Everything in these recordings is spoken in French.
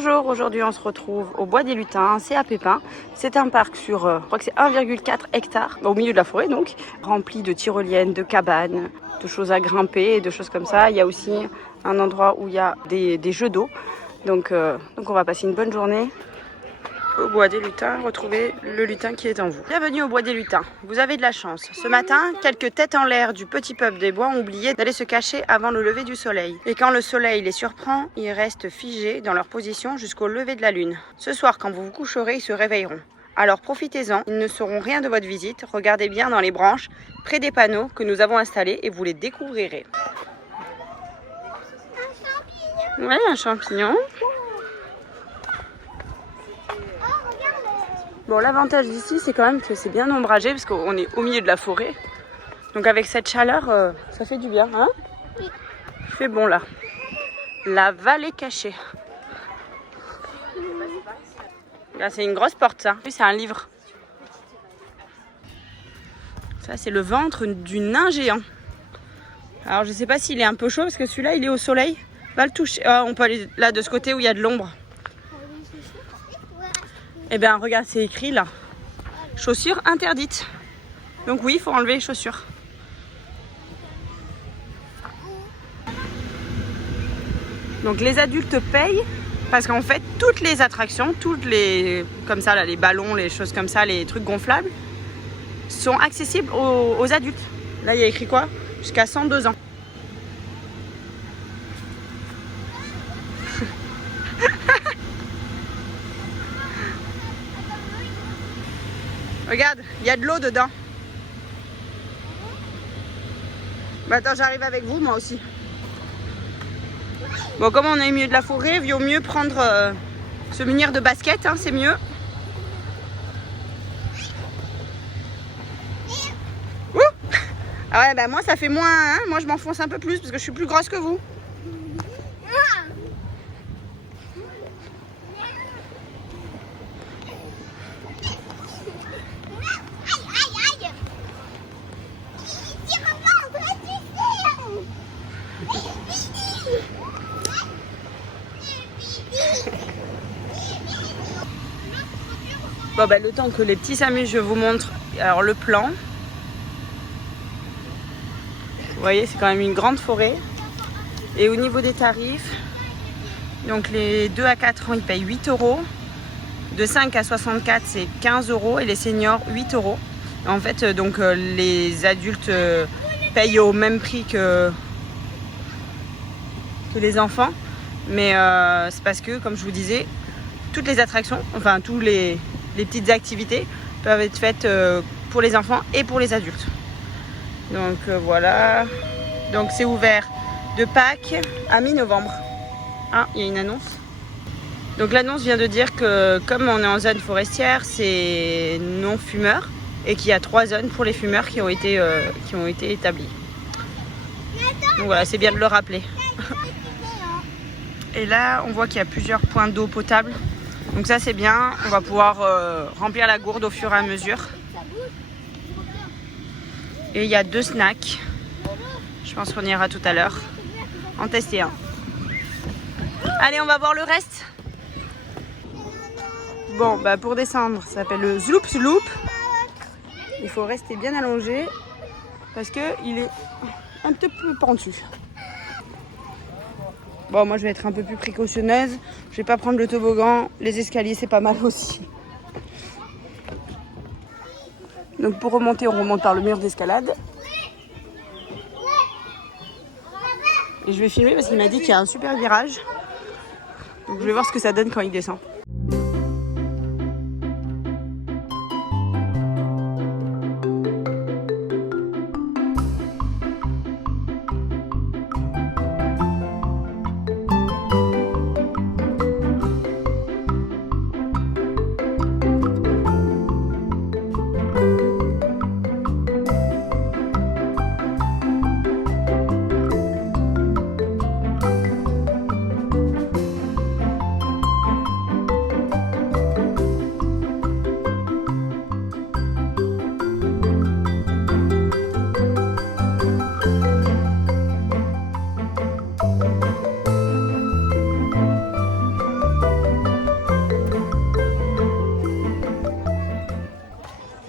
Bonjour, aujourd'hui on se retrouve au Bois des Lutins, c'est à Pépin. C'est un parc sur, je crois que c'est 1,4 hectares, au milieu de la forêt donc, rempli de tyroliennes, de cabanes, de choses à grimper, de choses comme ça. Il y a aussi un endroit où il y a des jeux d'eau, donc on va passer une bonne journée au Bois des Lutins, retrouver le lutin qui est en vous. Bienvenue au Bois des Lutins, vous avez de la chance. Ce matin, quelques têtes en l'air du petit peuple des bois ont oublié d'aller se cacher avant le lever du soleil. Et quand le soleil les surprend, ils restent figés dans leur position jusqu'au lever de la lune. Ce soir, quand vous vous coucherez, ils se réveilleront. Alors profitez-en, ils ne sauront rien de votre visite. Regardez bien dans les branches, près des panneaux que nous avons installés et vous les découvrirez. Ouais, un champignon. Bon, l'avantage d'ici, c'est quand même que c'est bien ombragé parce qu'on est au milieu de la forêt. Donc avec cette chaleur, ça fait du bien, hein? Oui. Il fait bon là. La vallée cachée. Là, c'est une grosse porte, ça. Oui, c'est un livre. Ça, c'est le ventre du nain géant. Alors, je sais pas s'il est un peu chaud parce que celui-là, il est au soleil. Va le toucher. Oh, on peut aller là de ce côté où il y a de l'ombre. Eh bien, regarde, c'est écrit là. Chaussures interdites. Donc oui, il faut enlever les chaussures. Donc les adultes payent parce qu'en fait, toutes les attractions, comme ça, là, les ballons, les choses comme ça, les trucs gonflables, sont accessibles aux adultes. Là, il y a écrit quoi? Jusqu'à 102 ans. Regarde, il y a de l'eau dedans. Bah attends, j'arrive avec vous, moi aussi. Bon, comme on est au milieu de la forêt, il vaut mieux prendre, se munir de baskets, hein, c'est mieux. Ouh, ah ouais, bah moi ça fait moins, hein, moi je m'enfonce un peu plus parce que je suis plus grosse que vous. Bon bah le temps que les petits s'amusent, je vous montre alors le plan. Vous voyez, c'est quand même une grande forêt. Et au niveau des tarifs, donc les 2 à 4 ans, ils payent 8 €. De 5 à 64, c'est 15 € et les seniors, 8 €. En fait, donc les adultes payent au même prix que les enfants. Mais c'est parce que, comme je vous disais, toutes les attractions, enfin tous les petites activités peuvent être faites pour les enfants et pour les adultes. Donc voilà. Donc c'est ouvert de Pâques à mi-novembre. Ah, il y a une annonce. Donc l'annonce vient de dire que comme on est en zone forestière, c'est non fumeur et qu'il y a 3 zones pour les fumeurs qui ont été établies. Donc voilà, c'est bien de le rappeler. Et là, on voit qu'il y a plusieurs points d'eau potable. Donc ça c'est bien, on va pouvoir remplir la gourde au fur et à mesure. Et il y a 2 snacks. Je pense qu'on ira tout à l'heure en tester un. Allez, on va voir le reste. Bon, bah pour descendre, ça s'appelle le Zloop Zloop. Il faut rester bien allongé parce qu'il est un petit peu pentu. Bon, moi je vais être un peu plus précautionneuse. Je vais pas prendre le toboggan. Les escaliers, c'est pas mal aussi. Donc pour remonter, on remonte par le mur d'escalade. Et je vais filmer parce qu'il m'a dit qu'il y a un super virage. Donc je vais voir ce que ça donne quand il descend.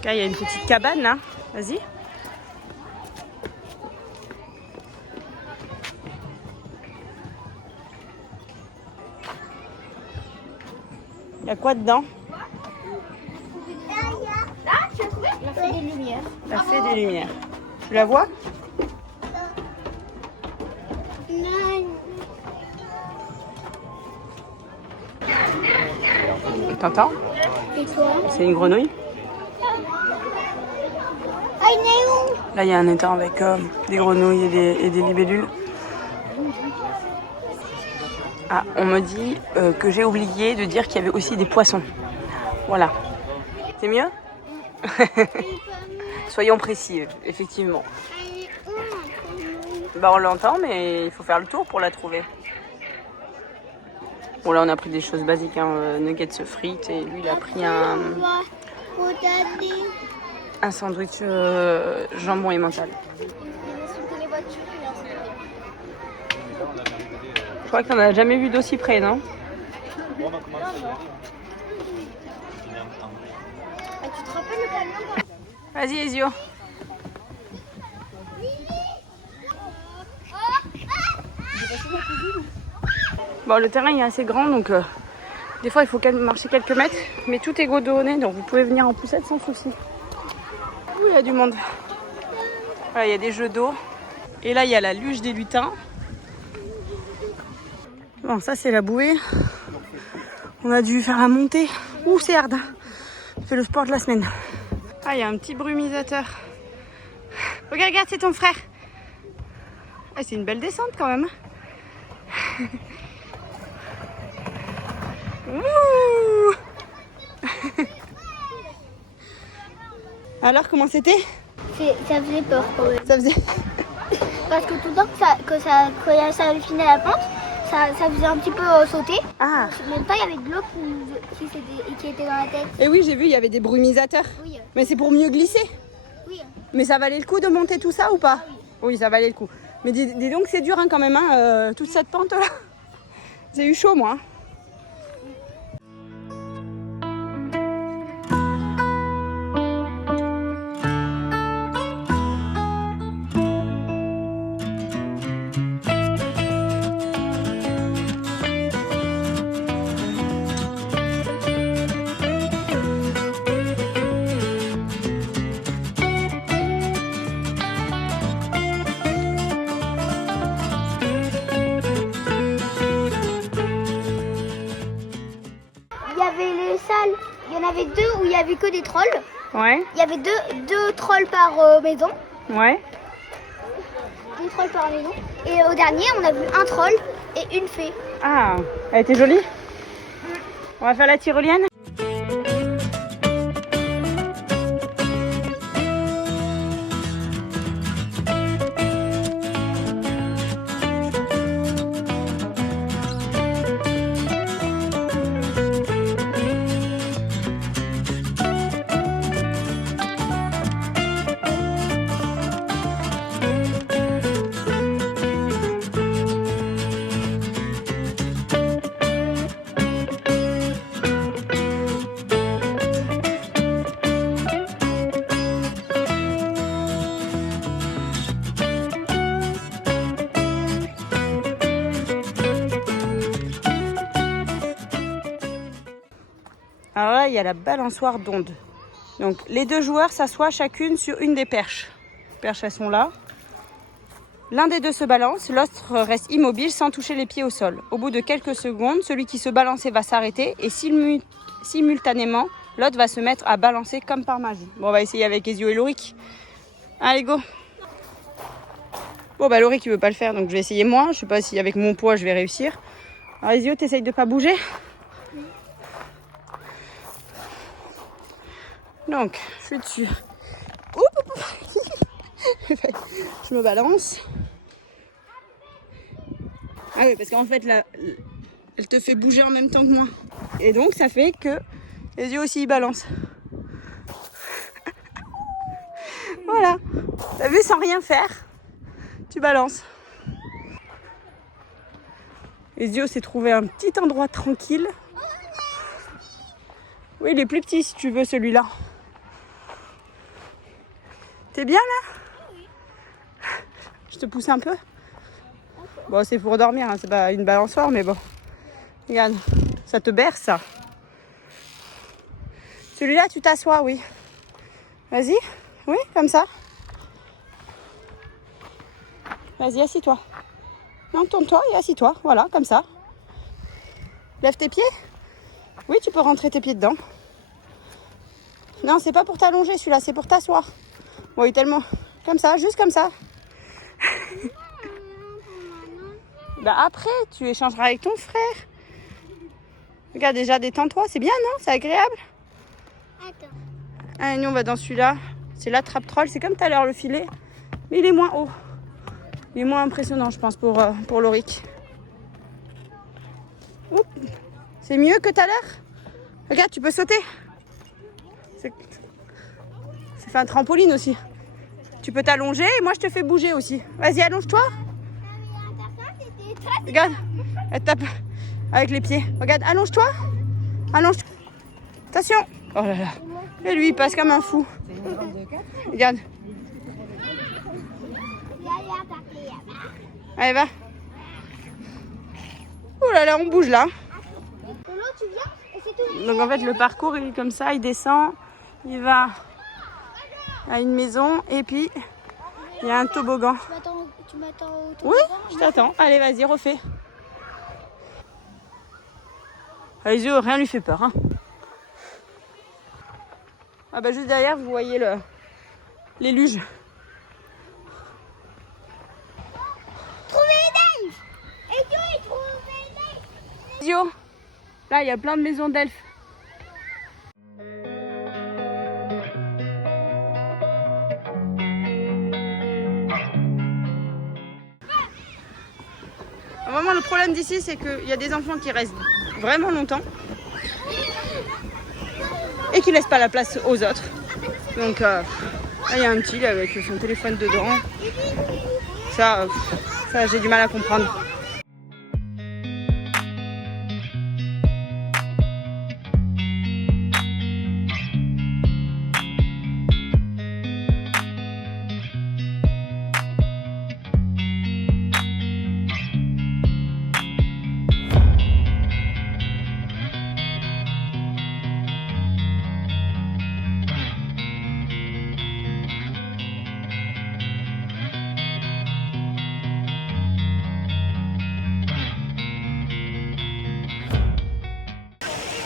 Là, il y a une petite cabane là. Vas-y. Il y a quoi dedans? Là, tu as trouvé la fée des lumières. La fée des lumières. Tu la vois? T'entends? Et toi? C'est une grenouille. Ah, il est où? Là, il y a un étang avec des grenouilles et des libellules. Ah, on me dit que j'ai oublié de dire qu'il y avait aussi des poissons. Voilà. C'est mieux? Soyons précis, effectivement. Bah, on l'entend, mais il faut faire le tour pour la trouver. Bon, là, on a pris des choses basiques, hein, nuggets frites, et lui, il a pris un sandwich jambon et mental. Je crois que t'en as jamais vu d'aussi près, non? Tu te rappelles le camion? Vas-y, Ezio. Bon, le terrain est assez grand, donc des fois il faut marcher quelques mètres, mais tout est goudronné, donc vous pouvez venir en poussette sans souci. Ouh, il y a du monde. Voilà, il y a des jeux d'eau. Et là, il y a la luge des lutins. Bon, ça c'est la bouée. On a dû faire la montée. Ouh, c'est hard. On fait le sport de la semaine. Ah, il y a un petit brumisateur. Regarde, regarde, c'est ton frère. Ah, c'est une belle descente quand même. Ouh. Alors, comment c'était? Ça faisait peur quand même. Ça faisait... Parce que tout le temps quand ça finit la pente, ça faisait un petit peu sauter. Ah. En même temps, il y avait de l'eau qui était dans la tête. Et oui, j'ai vu, il y avait des brumisateurs. Oui. Mais c'est pour mieux glisser. Oui. Mais ça valait le coup de monter tout ça ou pas? Oui, ça valait le coup. Mais dis donc, c'est dur hein, quand même, hein, toute cette pente là. J'ai eu chaud moi. Il y en avait deux où il y avait que des trolls. Ouais. Il y avait deux trolls par maison. Ouais. Deux trolls par maison. Et au dernier, on a vu un troll et une fée. Ah, elle était jolie. On va faire la tyrolienne. Alors là, il y a la balançoire d'ondes. Donc les deux joueurs s'assoient chacune sur une des perches. Les perches, elles sont là. L'un des deux se balance, l'autre reste immobile sans toucher les pieds au sol. Au bout de quelques secondes, celui qui se balançait va s'arrêter et simultanément, l'autre va se mettre à balancer comme par magie. Bon, on va essayer avec Ezio et Lorik. Allez, go! Bon, bah Lorik, il veut pas le faire, donc je vais essayer moi. Je sais pas si avec mon poids, je vais réussir. Alors Ezio, t'essayes de pas bouger? Donc, je suis dessus. Je me balance. Ah oui, parce qu'en fait, là, elle te fait bouger en même temps que moi. Et donc, ça fait que les yeux aussi, ils balancent. Voilà. T'as vu, sans rien faire, tu balances. Ezio s'est trouvé un petit endroit tranquille. Oui, il est plus petit si tu veux celui-là. T'es bien là? Je te pousse un peu? Bon, c'est pour dormir, hein. C'est pas une balançoire, mais bon. Regarde, ça te berce ça. Celui-là, tu t'assois, oui. Vas-y, oui, comme ça. Vas-y, assis-toi. Non, tourne-toi et assis-toi, voilà, comme ça. Lève tes pieds. Oui, tu peux rentrer tes pieds dedans. Non, c'est pas pour t'allonger celui-là, c'est pour t'asseoir. Oui, tellement. Comme ça, juste comme ça. Bah après, tu échangeras avec ton frère. Regarde, déjà, détends-toi, c'est bien, non? C'est agréable. Attends. Allez, nous, on va dans celui-là. C'est l'attrape-troll, c'est comme tout à l'heure le filet. Mais il est moins haut. Il est moins impressionnant, je pense, pour l'Auric. Oups. C'est mieux que tout à l'heure. Regarde, tu peux sauter. C'est fait un trampoline aussi. Tu peux t'allonger et moi, je te fais bouger aussi. Vas-y, allonge-toi. Regarde, elle tape avec les pieds. Regarde, allonge-toi. Allonge-toi. Attention. Oh là là. Et lui, il passe comme un fou. Regarde. Allez, va. Oh là là, on bouge là. Donc en fait, le parcours, il est comme ça. Il descend, il va à une maison et puis il y a un toboggan. Tu m'attends au toboggan? Oui, je t'attends. Allez, vas-y, refais. Allez, rien lui fait peur. Hein. Ah bah juste derrière, vous voyez les luges. Trouvez d'elfes! Ezio, il trouve d'elfes! Ezio, là, il y a plein de maisons d'elfes. Vraiment, le problème d'ici, c'est qu'il y a des enfants qui restent vraiment longtemps et qui laissent pas la place aux autres. Donc, là, il y a un petit là, avec son téléphone dedans. Ça, j'ai du mal à comprendre.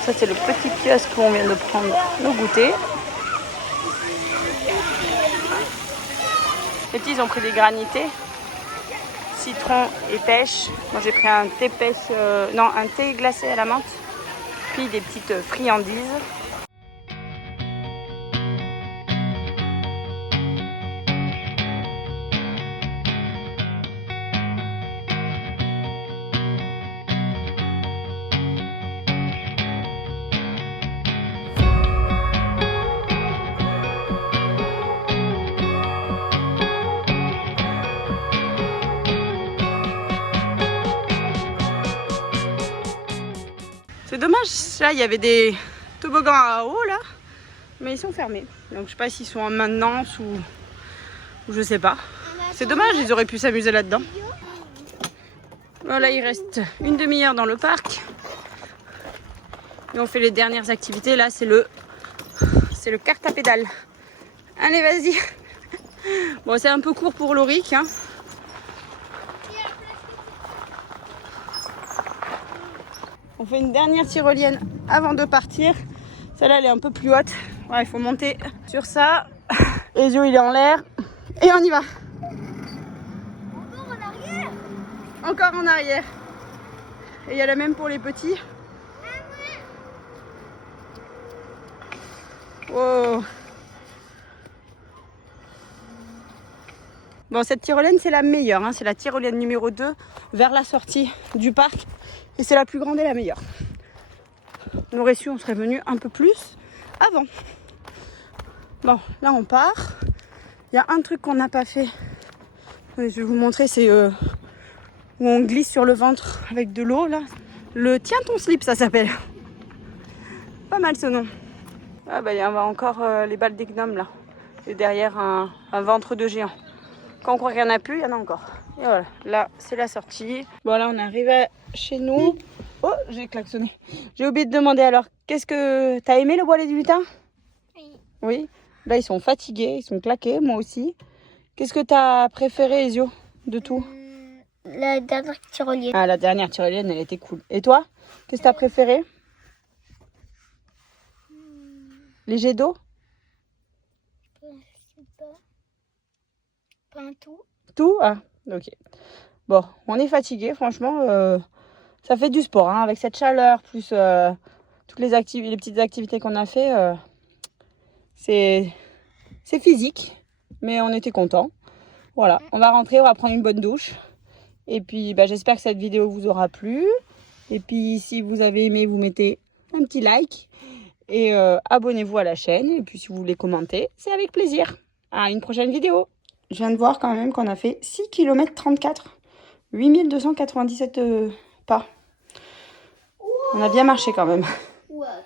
Ça, c'est le petit kiosque où on vient de prendre nos goûters. Les petits, ils ont pris des granités, citron et pêche. Moi, j'ai pris un thé pêche, un thé glacé à la menthe, puis des petites friandises. C'est dommage, là il y avait des toboggans à eau là, mais ils sont fermés. Donc je sais pas s'ils sont en maintenance ou je sais pas. C'est dommage, ils auraient pu s'amuser là-dedans. Voilà, il reste une demi-heure dans le parc. Et on fait les dernières activités. Là c'est le carte à pédale. Allez, vas-y. Bon, c'est un peu court pour l'Auric, hein. On fait une dernière tyrolienne avant de partir. Celle-là, elle est un peu plus haute. Ouais, il faut monter sur ça. Ezio, il est en l'air. Et on y va. Encore en arrière? Encore en arrière. Et il y a la même pour les petits. Wow. Bon, cette tyrolienne, c'est la meilleure. Hein. C'est la tyrolienne numéro 2 vers la sortie du parc. Et c'est la plus grande et la meilleure. On aurait su, on serait venu un peu plus avant. Bon, là on part. Il y a un truc qu'on n'a pas fait. Je vais vous montrer, c'est où on glisse sur le ventre avec de l'eau là. Le tiens ton slip, ça s'appelle. Pas mal ce nom. Ah bah il y a encore les balles des gnomes là. Et derrière, un ventre de géant. Quand on croit qu'il n'y en a plus, il y en a encore. Et voilà, là, c'est la sortie. Bon, là, on arrive chez nous. Oh, j'ai klaxonné. J'ai oublié de demander alors, qu'est-ce que... T'as aimé le bois des lutins? Oui. Oui. Là, ils sont fatigués, ils sont claqués, moi aussi. Qu'est-ce que t'as préféré, Ezio, de tout? La dernière tyrolienne. Ah, la dernière tyrolienne, elle était cool. Et toi? Qu'est-ce que t'as préféré? Les jets d'eau? Je sais pas. Pas un tout. Tout? Ah, ok. Bon, on est fatigué, franchement. Ça fait du sport, hein, avec cette chaleur, plus toutes les petites activités qu'on a fait. C'est physique, mais on était contents. Voilà, on va rentrer, on va prendre une bonne douche. Et puis, bah, j'espère que cette vidéo vous aura plu. Et puis, si vous avez aimé, vous mettez un petit like. Et abonnez-vous à la chaîne. Et puis, si vous voulez commenter, c'est avec plaisir. À une prochaine vidéo. Je viens de voir quand même qu'on a fait 6 km 34. 8297 pas. On a bien marché quand même. What?